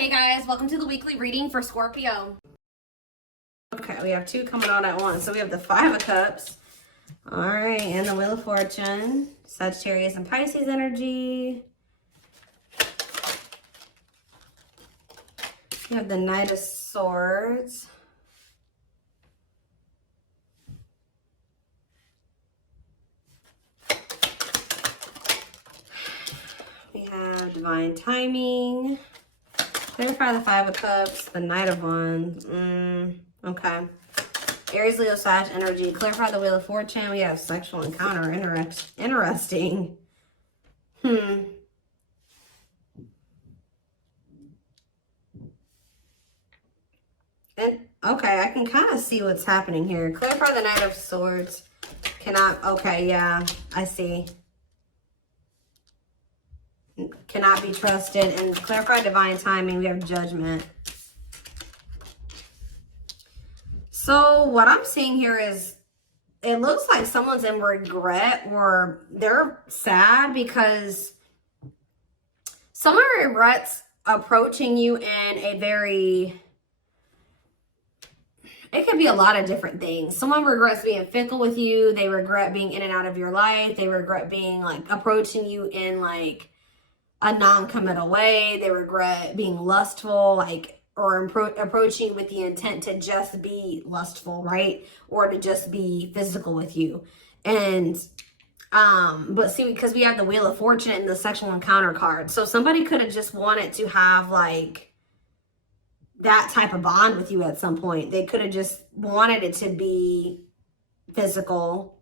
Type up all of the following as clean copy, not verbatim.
Hey guys, welcome to the weekly reading for Scorpio. Okay, we have two coming on at once. So we have the Five of Cups. All right, and the Wheel of Fortune. Sagittarius and Pisces energy. We have the Knight of Swords. We have Divine Timing. Clarify the Five of Cups, the Knight of Wands. Okay. Aries, Leo, Sag energy. Clarify the Wheel of Fortune. We have sexual encounter. Interesting. And okay, I can kind of see what's happening here. Clarify the Knight of Swords. Okay, yeah, I see. Cannot be trusted. And clarify divine timing. We have Judgment. So what I'm seeing here is it looks like someone's in regret or they're sad because someone regrets approaching you in a very, it could be a lot of different things. Someone regrets being fickle with you. They regret being in and out of your life. They regret being like approaching you in like a non-committal way. They regret being lustful, like, or approaching with the intent to just be lustful, right? Or to just be physical with you. And, but see, because we have the Wheel of Fortune and the sexual encounter card. So somebody could have just wanted to have like that type of bond with you at some point. They could have just wanted it to be physical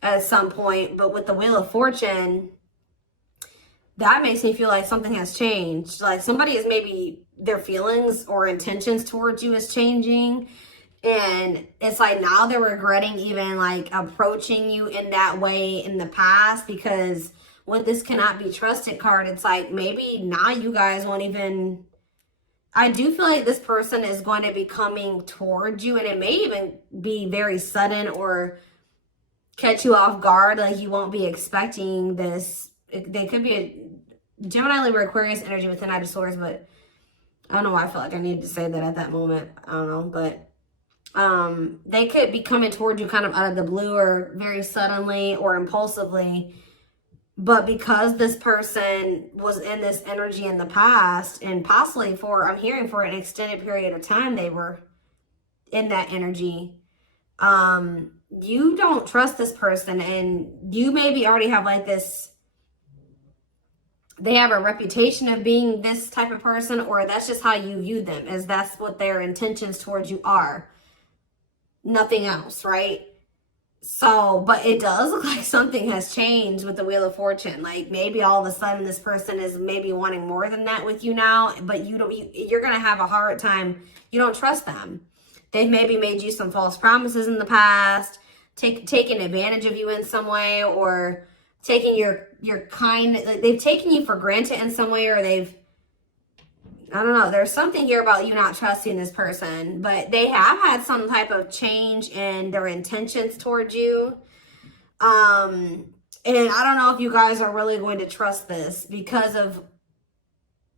at some point. But with the Wheel of Fortune, that makes me feel like something has changed. Like somebody is maybe their feelings or intentions towards you is changing. And it's like now they're regretting even like approaching you in that way in the past, because with this cannot be trusted card, it's like maybe now you guys won't even, I do feel like this person is going to be coming towards you, and it may even be very sudden or catch you off guard. Like you won't be expecting this. They could be a Gemini, Libra, Aquarius energy with the Knight of Swords, but I don't know why I feel like I needed to say that at that moment. I don't know, but they could be coming towards you kind of out of the blue or very suddenly or impulsively. But because this person was in this energy in the past, and possibly for, I'm hearing for an extended period of time, they were in that energy. You don't trust this person, and you maybe already have like this, they have a reputation of being this type of person, or that's just how you view them, as that's what their intentions towards you are. Nothing else, right? So, but it does look like something has changed with the Wheel of Fortune. Like maybe all of a sudden this person is maybe wanting more than that with you now, but you're going to have a hard time. You don't trust them. They've maybe made you some false promises in the past, taken advantage of you in some way, or taking your kind, like they've taken you for granted in some way, or they've, I don't know, there's something here about you not trusting this person, but they have had some type of change in their intentions towards you. And I don't know if you guys are really going to trust this because of,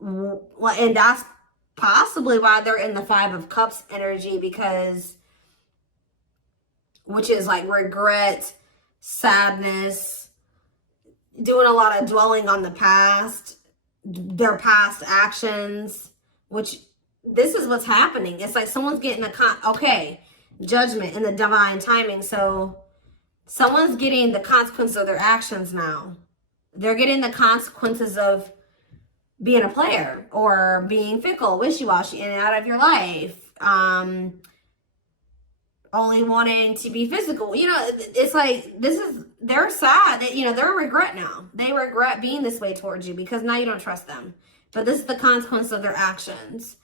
and that's possibly why they're in the Five of Cups energy, because, which is like regret, sadness, doing a lot of dwelling on the past, their past actions, which this is what's happening. It's like someone's getting Judgment and the divine timing. So someone's getting the consequences of their actions now. They're getting the consequences of being a player or being fickle, wishy-washy, in and out of your life. Only wanting to be physical. You know, it's like, they're sad that, you know, they're a regret now. They regret being this way towards you because now you don't trust them. But this is the consequence of their actions.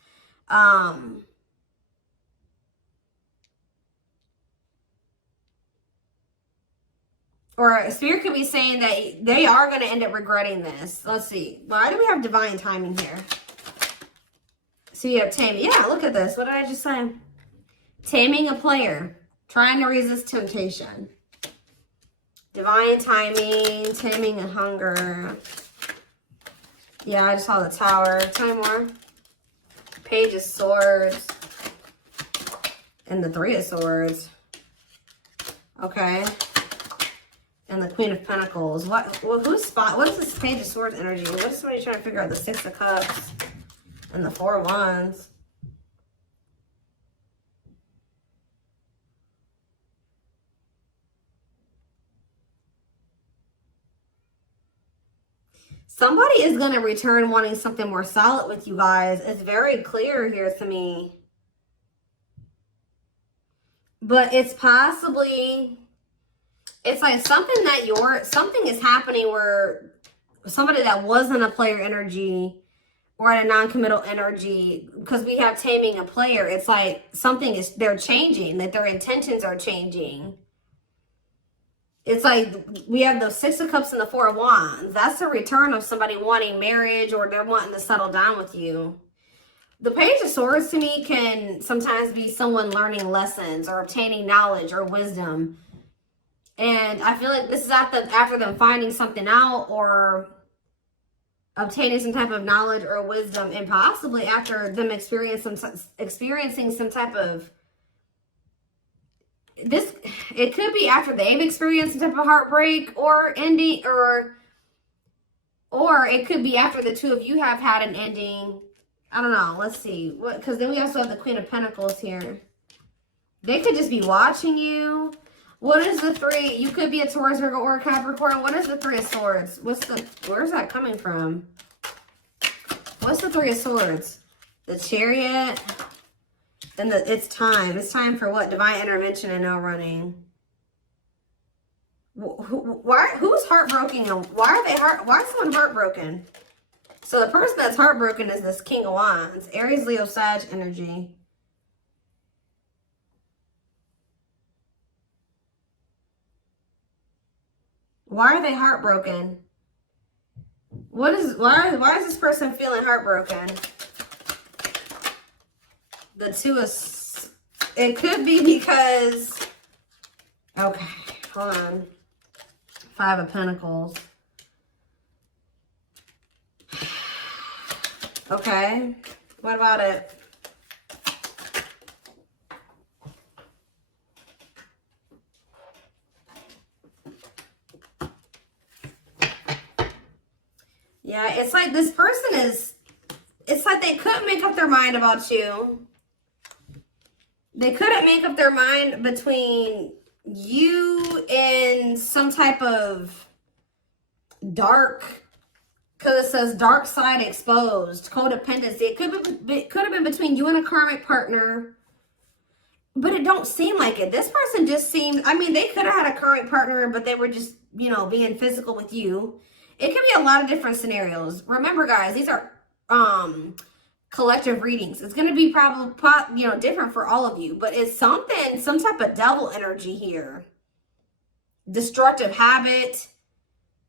Or Spirit could be saying that they are going to end up regretting this. Let's see. Why do we have divine timing here? So you have taming. Yeah, look at this. What did I just say? Taming a player. Trying to resist temptation. Divine timing. Taming a hunger. Yeah, I just saw the Tower. Tell me more. Page of Swords and the Three of Swords. Okay. And the Queen of Pentacles. What is this Page of Swords energy? What is somebody trying to figure out? The Six of Cups and the Four of Wands. Somebody is going to return wanting something more solid with you guys. It's very clear here to me. But it's possibly, it's like something that something is happening where somebody that wasn't a player energy or at a non-committal energy, because we have taming a player, it's like something is, they're changing, that their intentions are changing. It's like we have the Six of Cups and the Four of Wands. That's a return of somebody wanting marriage, or they're wanting to settle down with you. The Page of Swords to me can sometimes be someone learning lessons or obtaining knowledge or wisdom. And I feel like this is after them finding something out or obtaining some type of knowledge or wisdom, and possibly after them experiencing some type of it could be after they've experienced some type of heartbreak or ending, or it could be after the two of you have had an ending. I don't know. Let's see. Because then we also have the Queen of Pentacles here. They could just be watching you. What is the three? You could be a Taurus, Virgo, or a Capricorn. What is the Three of Swords? Where's that coming from? What's the Three of Swords? The Chariot. Then it's time. It's time for what? Divine intervention and no running. Who's heartbroken? Why is someone heartbroken? So the person that's heartbroken is this King of Wands. Aries, Leo, Sag energy. Why are they heartbroken? Why is this person feeling heartbroken? The Two of... It could be because... Okay, hold on. Five of Pentacles. Okay, what about it? Yeah, it's like this person is... It's like they couldn't make up their mind about you. They couldn't make up their mind between you and some type of dark, because it says dark side exposed, codependency. It could have been between you and a karmic partner, but it don't seem like it. This person just seems, I mean, they could have had a karmic partner, but they were just, you know, being physical with you. It could be a lot of different scenarios. Remember, guys, these are collective readings. It's going to be probably, you know, different for all of you, but it's something, some type of devil energy here. Destructive habit,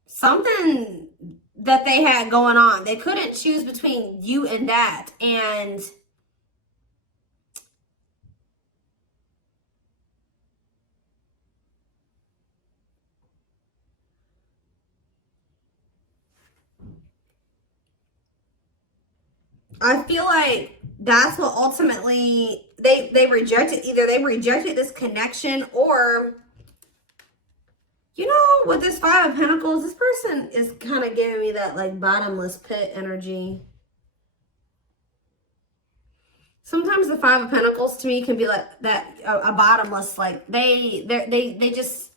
something that they had going on. They couldn't choose between you and that. And I feel like that's what ultimately they rejected. Either they rejected this connection, or, you know, with this Five of Pentacles, this person is kind of giving me that like bottomless pit energy. Sometimes the Five of Pentacles to me can be like that, a bottomless, like they just,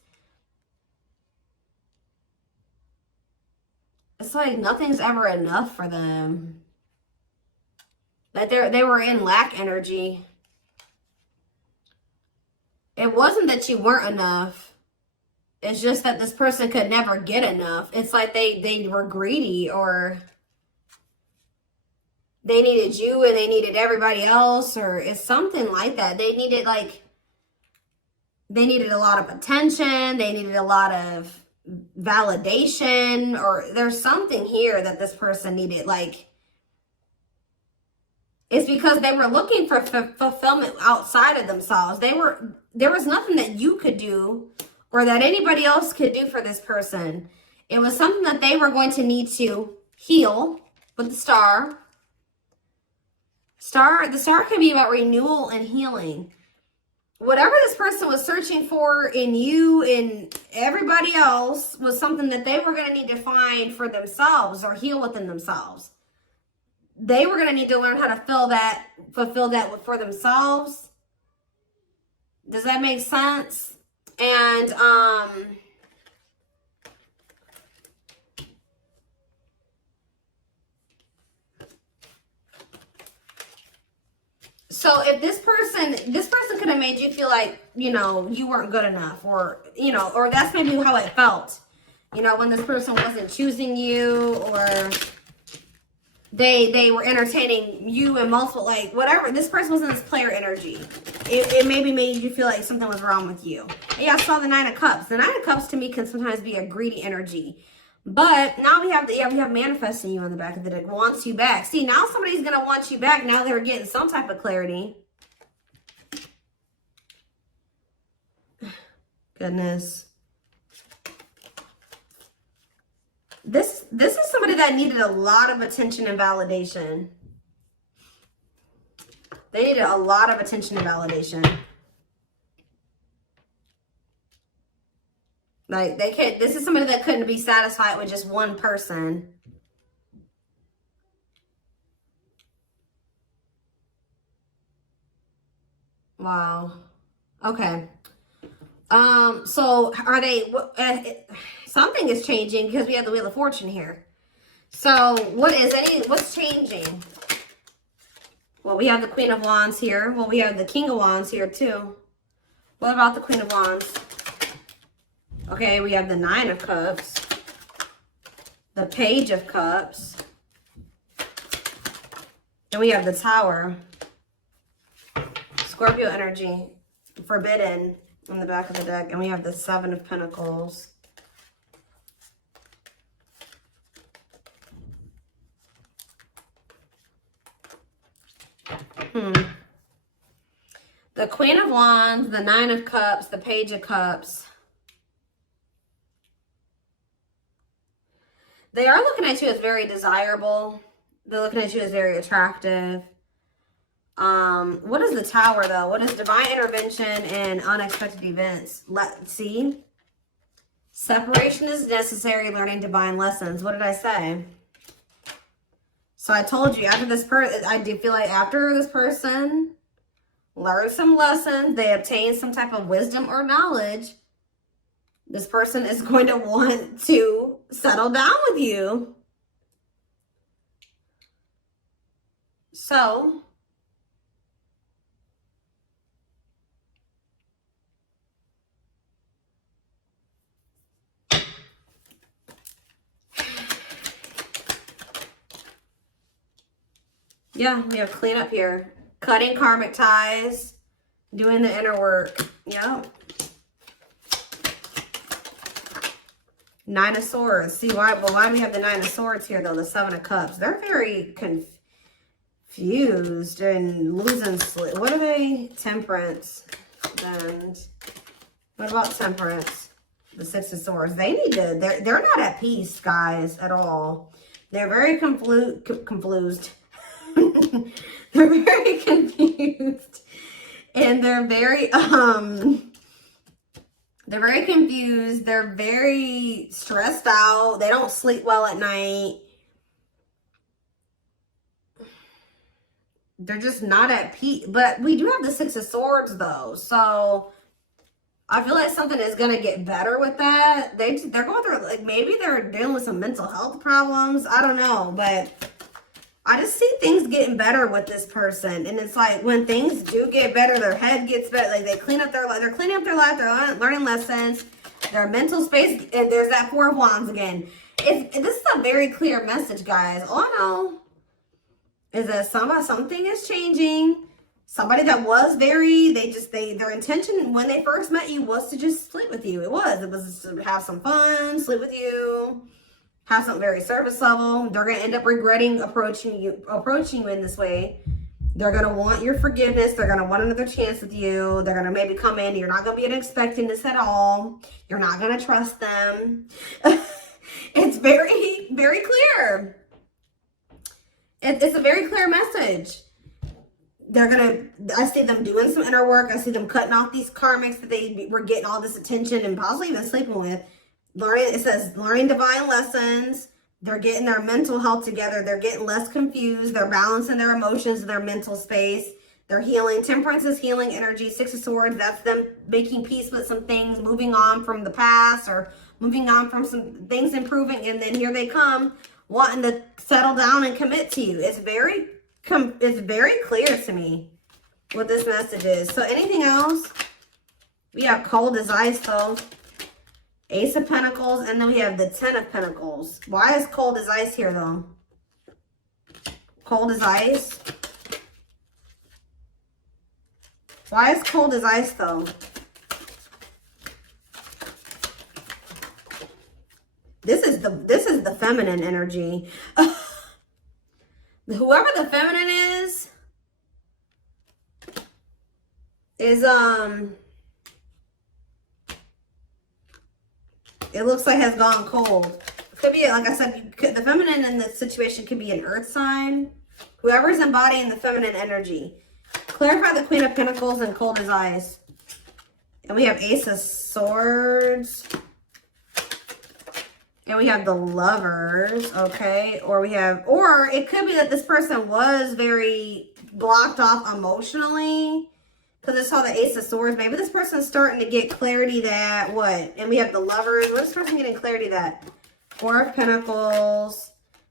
it's like nothing's ever enough for them. Like they were in lack energy. It wasn't that you weren't enough. It's just that this person could never get enough. It's like they were greedy, or they needed you and they needed everybody else, or it's something like that. They needed a lot of attention. They needed a lot of validation, or there's something here that this person needed. Like, it's because they were looking for fulfillment outside of themselves. There was nothing that you could do or that anybody else could do for this person. It was something that they were going to need to heal with the Star. The star can be about renewal and healing. Whatever this person was searching for in you and everybody else was something that they were going to need to find for themselves or heal within themselves. They were going to need to learn how to fulfill that for themselves. Does that make sense? And, so if this person could have made you feel like, you know, you weren't good enough, or, you know, or that's maybe how it felt, you know, when this person wasn't choosing you, or they were entertaining you and multiple, like, whatever. This person was in this player energy. It maybe made you feel like something was wrong with you. Yeah, I saw the 9 of Cups. The 9 of Cups to me can sometimes be a greedy energy. But now we have manifesting you on the back of the deck. Wants you back. See, now somebody's going to want you back. Now they're getting some type of clarity. Goodness. This is somebody that needed a lot of attention and validation. They needed a lot of attention and validation. Like, this is somebody that couldn't be satisfied with just one person. Wow. Okay. So are they, something is changing because we have the Wheel of Fortune here. So what's changing? Well, we have the Queen of Wands here. Well, we have the King of Wands here too. What about the Queen of Wands? Okay, we have the 9 of Cups, the Page of Cups, and we have the Tower. Scorpio energy, forbidden on the back of the deck, and we have the 7 of Pentacles. The Queen of Wands, the 9 of Cups, the Page of Cups. They are looking at you as very desirable. They're looking at you as very attractive. What is the Tower, though? What is divine intervention and unexpected events? Let's see. Separation is necessary, learning divine lessons. What did I say? So I told you, after this person, I do feel like after this person learned some lessons, they obtained some type of wisdom or knowledge, this person is going to want to settle down with you. So, yeah, we have cleanup here. Cutting karmic ties, doing the inner work. Yep. 9 of Swords. See, why do we have the 9 of Swords here, though? The 7 of Cups. They're very confused and losing sleep. What are they? Temperance. And what about Temperance? The 6 of Swords. They need to, they're not at peace, guys, at all. They're very confused. They're very confused. And they're very confused. They're very stressed out. They don't sleep well at night. They're just not at peace. But we do have the 6 of Swords, though. So I feel like something is going to get better with that. They're going through, like, maybe they're dealing with some mental health problems. I don't know. But I just see things getting better with this person. And it's like when things do get better, their head gets better. Like they clean up their life. They're cleaning up their life. They're learning lessons. Their mental space. And there's that 4 of Wands again. This is a very clear message, guys. All I know is that something is changing. Somebody that was their intention when they first met you was to just sleep with you. It was to have some fun, sleep with you. Have something very surface level. They're going to end up regretting approaching you in this way. They're going to want your forgiveness. They're going to want another chance with you. They're going to maybe come in. You're not going to be expecting this at all. You're not going to trust them. It's very, very clear. It's a very clear message. I see them doing some inner work. I see them cutting off these karmics that they were getting all this attention and possibly even sleeping with. It says learning divine lessons. They're getting their mental health together. They're getting less confused. They're balancing their emotions in their mental space. They're healing. Temperance is healing energy. Six of Swords, that's them making peace with some things, moving on from the past or moving on from some things improving. And then here they come wanting to settle down and commit to you. It's very clear to me what this message is. So anything else? We have cold as ice though. Ace of Pentacles, and then we have the Ten of Pentacles. Why is cold as ice here, though? Cold as ice? Why is cold as ice, though? This is the feminine energy. Whoever the feminine is it looks like has gone cold. Could be, like I said, the feminine in this situation could be an earth sign. Whoever's embodying the feminine energy. Clarify the Queen of Pentacles and cold as ice. And we have Ace of Swords. And we have the Lovers, okay? Or it could be that this person was very blocked off emotionally. Because I saw the Ace of Swords. Maybe this person's starting to get clarity that, what? And we have the Lovers. What is this person getting clarity that? Four of Pentacles.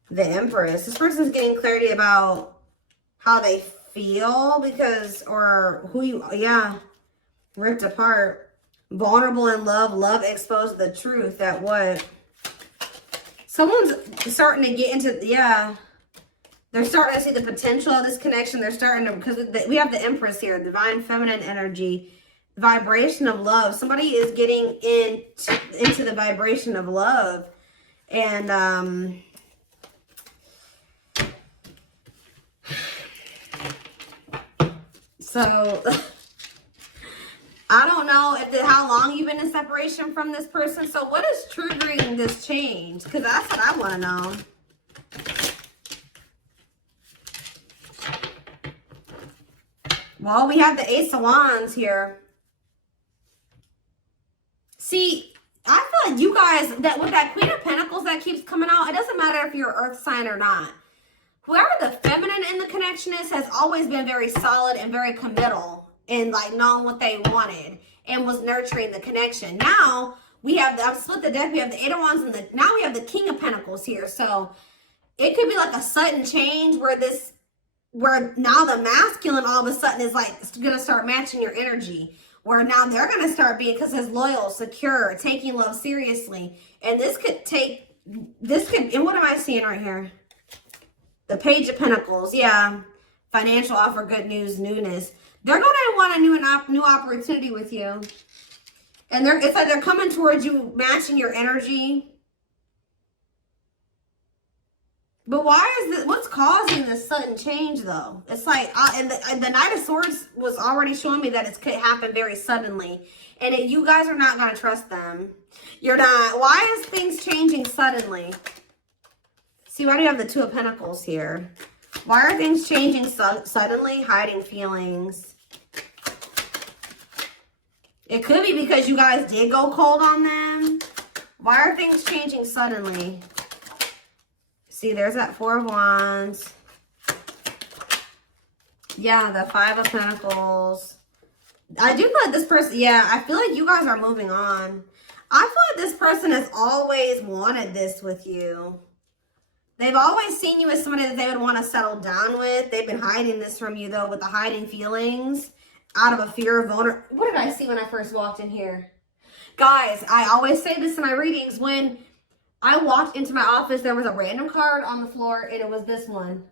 The Empress. This person's getting clarity about how they feel because, or who you, yeah. Ripped apart. Vulnerable in love. Love exposed the truth that what? Someone's starting to get into, yeah. They're starting to see the potential of this connection. They're starting to, because we have the Empress here, divine feminine energy, vibration of love. Somebody is getting into the vibration of love. And, so, I don't know how long you've been in separation from this person. So what is triggering this change? Because that's what I want to know. Well, we have the Ace of Wands here. See, I feel like you guys, that with that Queen of Pentacles that keeps coming out, it doesn't matter if you're an earth sign or not. Whoever the feminine in the connection is has always been very solid and very committal and like knowing what they wanted and was nurturing the connection. Now, we have, I've split the deck, we have the Eight of Wands and now we have the King of Pentacles here. So, it could be like a sudden change where now the masculine all of a sudden is like going to start matching your energy. Where now they're going to start being, because it's loyal, secure, taking love seriously. And and what am I seeing right here? The Page of Pentacles, yeah. Financial offer, good news, newness. They're going to want a new opportunity with you. And it's like they're coming towards you, matching your energy. But why is this, what's causing this sudden change though? It's like, and the Knight of Swords was already showing me that it could happen very suddenly. And you guys are not going to trust them. You're not. Why is things changing suddenly? See, why do you have the Two of Pentacles here? Why are things changing suddenly? Hiding feelings. It could be because you guys did go cold on them. Why are things changing suddenly? See, there's that Four of Wands. Yeah, the Five of Pentacles. I do feel like this person, yeah, I feel like you guys are moving on. I feel like this person has always wanted this with you. They've always seen you as somebody that they would want to settle down with. They've been hiding this from you, though, with the hiding feelings out of a fear of vulnerability. What did I see when I first walked in here? Guys, I always say this in my readings. When I walked into my office, there was a random card on the floor, and it was this one.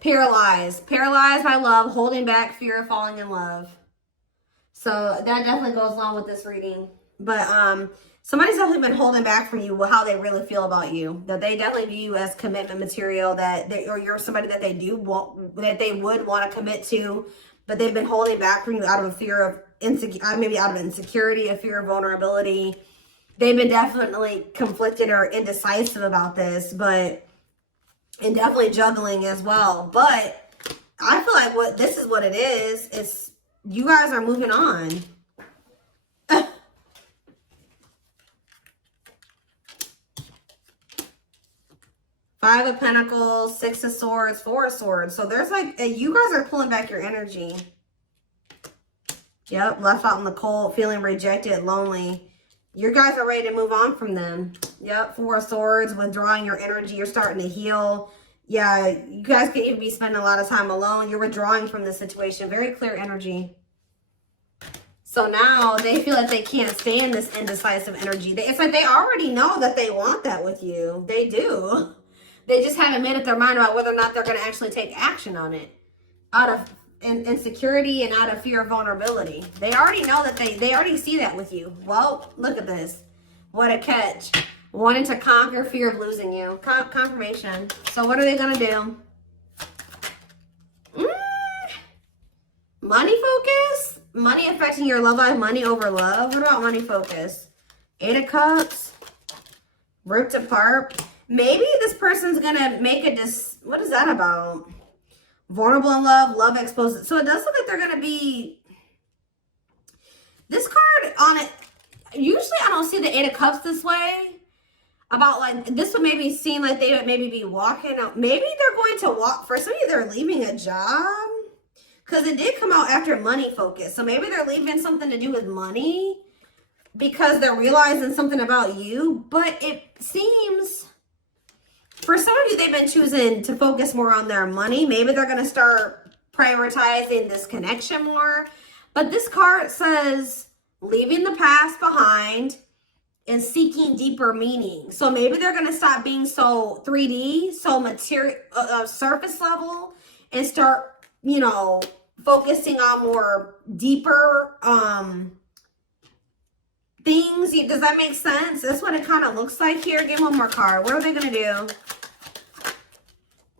Paralyzed. Paralyzed by love, holding back, fear of falling in love. So that definitely goes along with this reading. But somebody's definitely been holding back from you how they really feel about you. That they definitely view you as commitment material, or you're somebody that they would want to commit to, but they've been holding back from you out of a fear of maybe out of insecurity, a fear of vulnerability. They've been definitely conflicted or indecisive about this, and definitely juggling as well. But I feel like this is what it is. It's you guys are moving on. Five of Pentacles, Six of Swords, Four of Swords. So there's like, you guys are pulling back your energy. Yep, left out in the cold, feeling rejected, lonely. You guys are ready to move on from them. Yep, Four of Swords, withdrawing your energy. You're starting to heal. Yeah, you guys could even be spending a lot of time alone. You're withdrawing from the situation. Very clear energy. So now they feel like they can't stand this indecisive energy. It's like they already know that they want that with you. They do. They just haven't made up their mind about whether or not they're going to actually take action on it. Out of insecurity and out of fear of vulnerability. They already know that they already see that with you. Well, look at this. What a catch. Wanting to conquer fear of losing you. Confirmation. So what are they going to do? Money focus? Money affecting your love life. Money over love. What about money focus? Eight of Cups. Ripped apart. Maybe this person's going to make what is that about? Vulnerable in love, love exposed. So it does look like they're going to be, this card on it, usually I don't see the Eight of Cups this way. About like, this would maybe seem like they would maybe be walking out. Maybe they're going to walk, for some of you they're leaving a job. Because it did come out after money focus. So maybe they're leaving something to do with money. Because they're realizing something about you. But it seems, for some of you, they've been choosing to focus more on their money. Maybe they're going to start prioritizing this connection more. But this card says leaving the past behind and seeking deeper meaning. So maybe they're going to stop being so 3D, so material, surface level, and start, you know, focusing on more deeper things. Does that make sense? That's what it kind of looks like here. Give one more card. What are they going to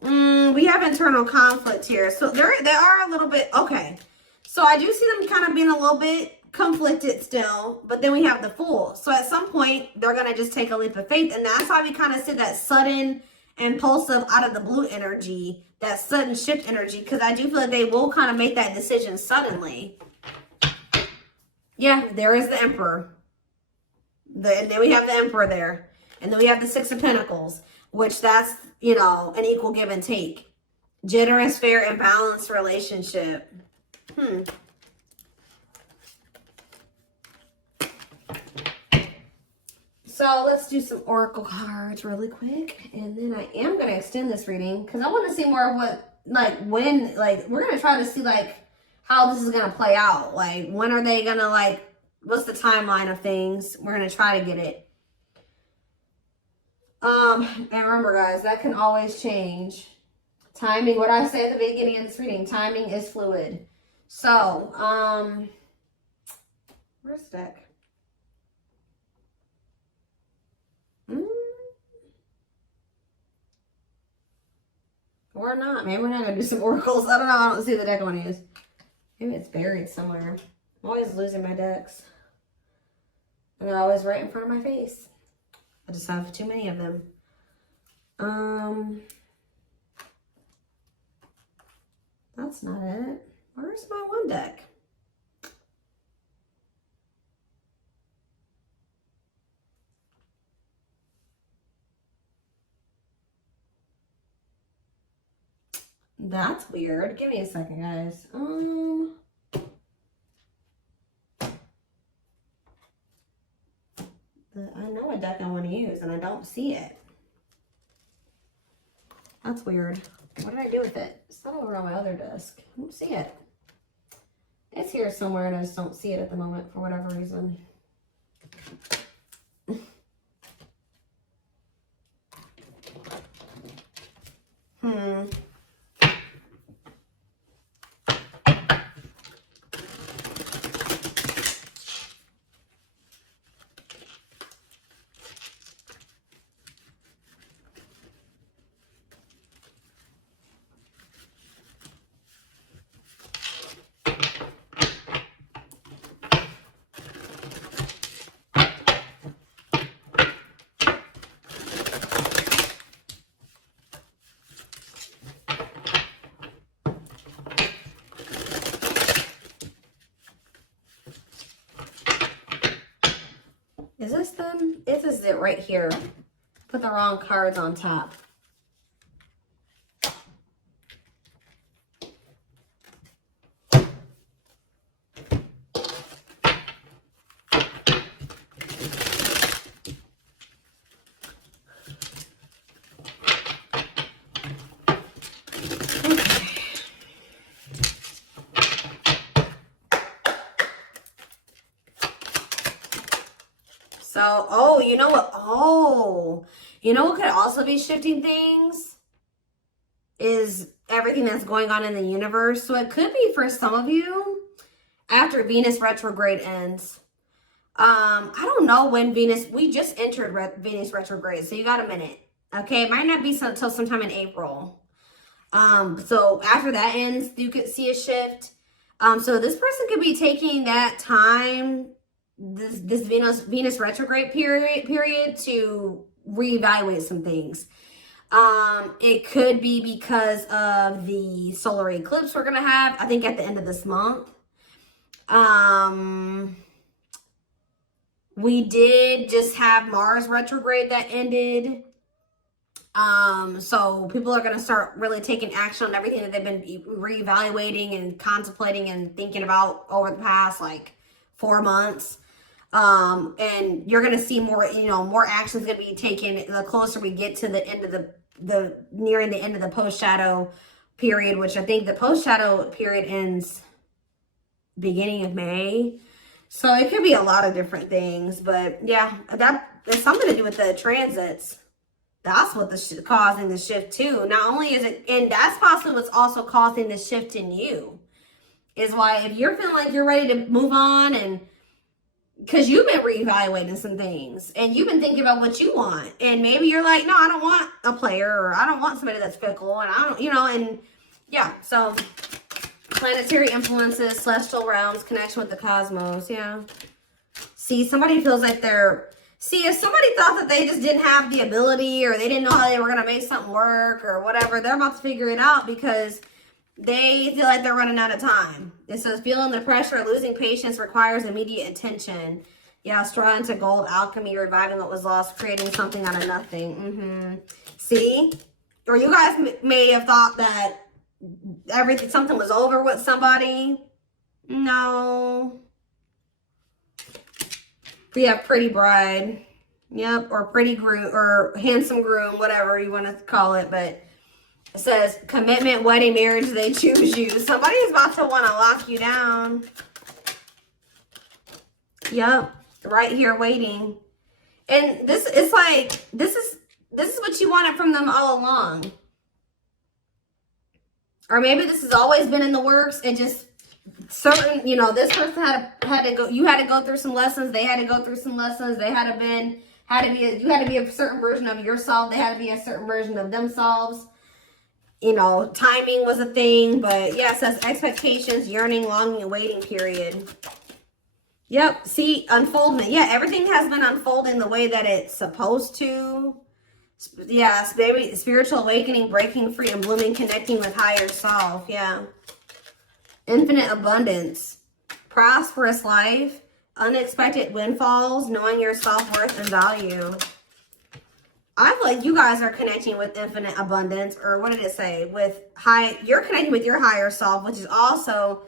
do? We have internal conflict here. So they are a little bit, okay. So I do see them kind of being a little bit conflicted still, but then we have the Fool. So at some point, they're going to just take a leap of faith. And that's why we kind of see that sudden, impulsive, out of the blue energy, that sudden shift energy, because I do feel like they will kind of make that decision suddenly. Yeah, there is the Emperor. And then we have the Emperor there. And then we have the Six of Pentacles, which that's, you know, an equal give and take. Generous, fair, and balanced relationship. So let's do some oracle cards really quick. And then I am going to extend this reading because I want to see more of what, like, when, like, we're going to try to see, like, how this is going to play out. Like, when are they going to, like, what's the timeline of things? We're going to try to get it. And remember, guys, that can always change. Timing, what I say at the beginning of this reading, timing is fluid. So, where's the deck? Or not. Maybe we're not going to do some oracles. I don't know. I don't see the deck I want to use. Maybe it's buried somewhere. I'm always losing my decks. And they're always right in front of my face. I just have too many of them. That's not it. Where's my one deck? That's weird. Give me a second, guys. I know a deck I want to use, and I don't see it. That's weird. What did I do with it? It's not over on my other desk. I don't see it. It's here somewhere, and I just don't see it at the moment for whatever reason. Is this them? This is it right here. Put the wrong cards on top. So, oh, you know what? Oh, you know what could also be shifting things? Is everything that's going on in the universe. So it could be for some of you after Venus retrograde ends. I don't know when we just entered Venus retrograde. So you got a minute. Okay. It might not be until sometime in April. So after that ends, you could see a shift. So this person could be taking that time, this Venus retrograde period to reevaluate some things. It could be because of the solar eclipse we're gonna have, I think, at the end of this month. We did just have Mars retrograde that ended. So people are gonna start really taking action on everything that they've been reevaluating and contemplating and thinking about over the past like 4 months. And you're gonna see more, more actions gonna be taken the closer we get to the end of nearing the end of the post-shadow period, which I think the post-shadow period ends beginning of May. So it could be a lot of different things, but yeah, that there's something to do with the transits. That's what causing the shift too. Not only is it, and that's possibly what's also causing the shift in you, is why if you're feeling like you're ready to move on, and because you've been reevaluating some things and you've been thinking about what you want, and maybe you're like, no, I don't want a player, or I don't want somebody that's fickle, and I don't, and yeah. So planetary influences, celestial realms, connection with the cosmos. Yeah. See, somebody feels like if somebody thought that they just didn't have the ability, or they didn't know how they were going to make something work or whatever, they're about to figure it out because they feel like they're running out of time. It says feeling the pressure of losing patience requires immediate attention. Yeah, straw into gold, alchemy, reviving what was lost, creating something out of nothing. See? Or you guys may have thought that something was over with somebody. No. We have pretty bride. Yep, or pretty groom, or handsome groom, whatever you want to call it, but it says commitment, wedding, marriage, they choose you. Somebody's about to want to lock you down. Yep, right here waiting. And this is like, this is what you wanted from them all along. Or maybe this has always been in the works. It just certain, this person had to go, you had to go through some lessons, they had to go through some lessons, you had to be a certain version of yourself, they had to be a certain version of themselves. Timing was a thing, but yeah, it says expectations, yearning, longing, and waiting period. Yep, see, unfoldment. Yeah, everything has been unfolding the way that it's supposed to. Yeah, maybe spiritual awakening, breaking free, and blooming, connecting with higher self. Yeah. Infinite abundance, prosperous life, unexpected windfalls, knowing your self-worth and value. I feel like you guys are connecting with infinite abundance, or what did it say? You're connecting with your higher self, which is also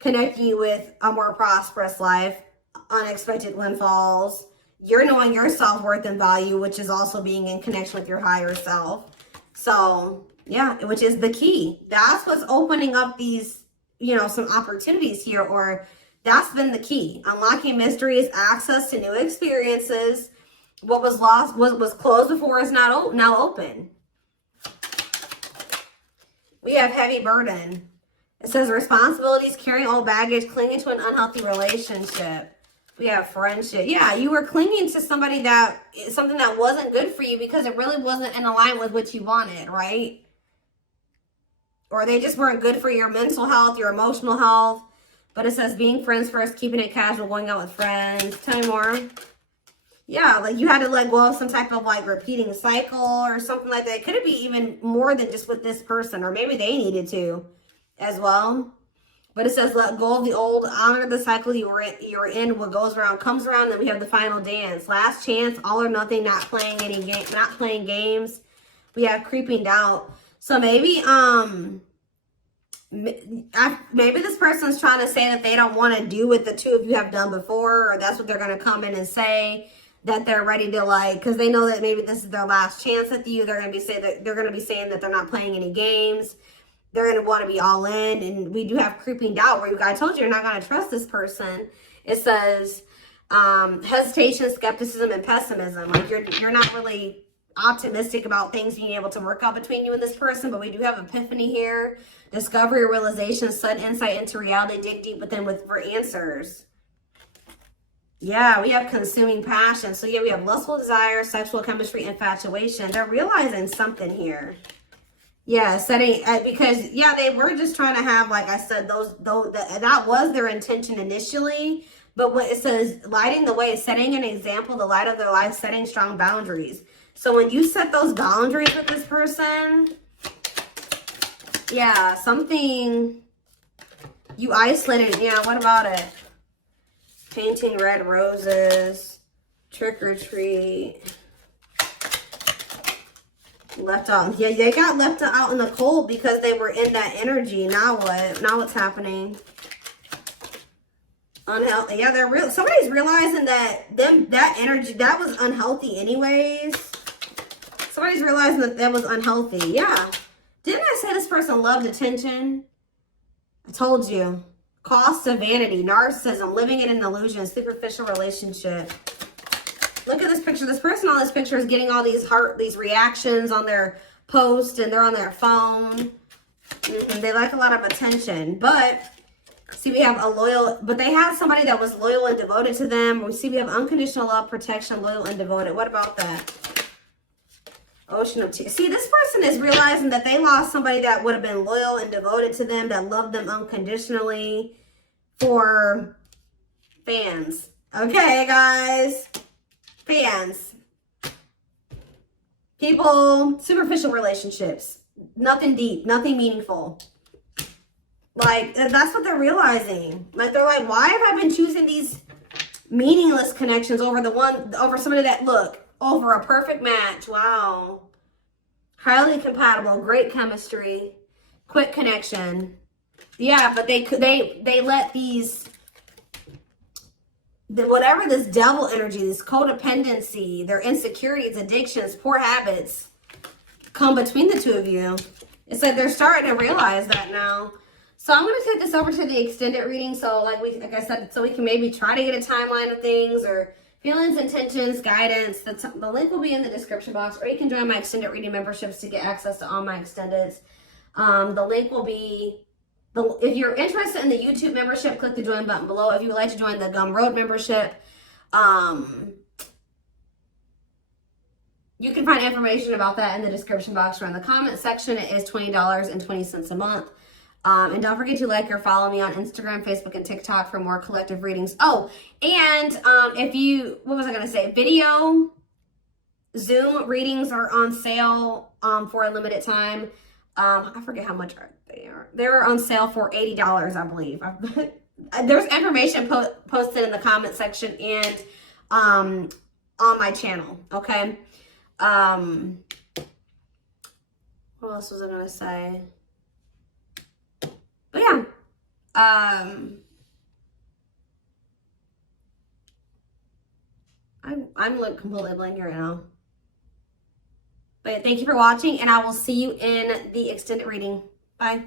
connecting you with a more prosperous life, unexpected windfalls. You're knowing your self-worth and value, which is also being in connection with your higher self. So yeah, which is the key. That's what's opening up these, some opportunities here, or that's been the key. Unlocking mysteries, access to new experiences. What was lost, what was closed before is now open. We have heavy burden. It says responsibilities, carrying old baggage, clinging to an unhealthy relationship. We have friendship. Yeah, you were clinging to something that wasn't good for you because it really wasn't in alignment with what you wanted, right? Or they just weren't good for your mental health, your emotional health. But it says being friends first, keeping it casual, going out with friends. Tell me more. Yeah, like you had to let go of some type of like repeating cycle or something like that. Could it be even more than just with this person? Or maybe they needed to as well. But it says, let go of the old, honor the cycle you're in. What goes around comes around. Then we have the final dance. Last chance, all or nothing, not playing games. We have creeping doubt. So maybe maybe this person's trying to say that they don't want to do what the two of you have done before, or that's what they're going to come in and say, that they're ready to, like, because they know that maybe this is their last chance at you. They're going to be saying that they're not playing any games. They're going to want to be all in. And we do have creeping doubt, where I told you you're not going to trust this person. It says hesitation, skepticism, and pessimism. Like you're not really optimistic about things being able to work out between you and this person. But we do have epiphany here, discovery, realization, sudden insight into reality, dig deep within for answers. Yeah, we have consuming passion. So yeah, we have lustful desire, sexual chemistry, infatuation. They're realizing something here. Yeah, setting, because yeah, they were just trying to have, like I said, that was their intention initially. But what it says, lighting the way, setting an example, the light of their life, setting strong boundaries. So when you set those boundaries with this person, yeah, something you isolated. Yeah, what about it? Painting red roses, trick or treat. Left out. Yeah, they got left out in the cold because they were in that energy. Now what? Now what's happening? Unhealthy. Yeah, somebody's realizing that energy, that was unhealthy anyways. Somebody's realizing that was unhealthy. Yeah. Didn't I say this person loved attention? I told you. Cost of vanity, narcissism, living in an illusion, superficial relationship. Look at this picture. This person on this picture is getting all these reactions on their post, and they're on their phone. They like a lot of attention. But see, we have but they had somebody that was loyal and devoted to them. We see we have unconditional love, protection, loyal and devoted. What about that? Ocean of tears. See, this person is realizing that they lost somebody that would have been loyal and devoted to them, that loved them unconditionally, for fans. Okay, guys. Fans. People, superficial relationships. Nothing deep, nothing meaningful. Like, that's what they're realizing. Like, they're like, why have I been choosing these meaningless connections over somebody that, look, over a perfect match? Wow. Highly compatible, great chemistry, quick connection. Yeah, but they let whatever this devil energy, this codependency, their insecurities, addictions, poor habits come between the two of you. It's like they're starting to realize that now. So I'm going to take this over to the extended reading. So like I said, so we can maybe try to get a timeline of things, or feelings, intentions, guidance. The link will be in the description box, or you can join my extended reading memberships to get access to all my extendeds. The link will be, if you're interested in the YouTube membership, click the join button below. If you would like to join the Gumroad membership, you can find information about that in the description box or in the comment section. It is $20.20 a month. And don't forget to like or follow me on Instagram, Facebook, and TikTok for more collective readings. Oh, and what was I going to say? Video Zoom readings are on sale for a limited time. I forget how much they are. They're on sale for $80, I believe. There's information posted in the comment section and on my channel, okay? What else was I going to say? But yeah, I'm like completely blank right now. But thank you for watching, and I will see you in the extended reading. Bye.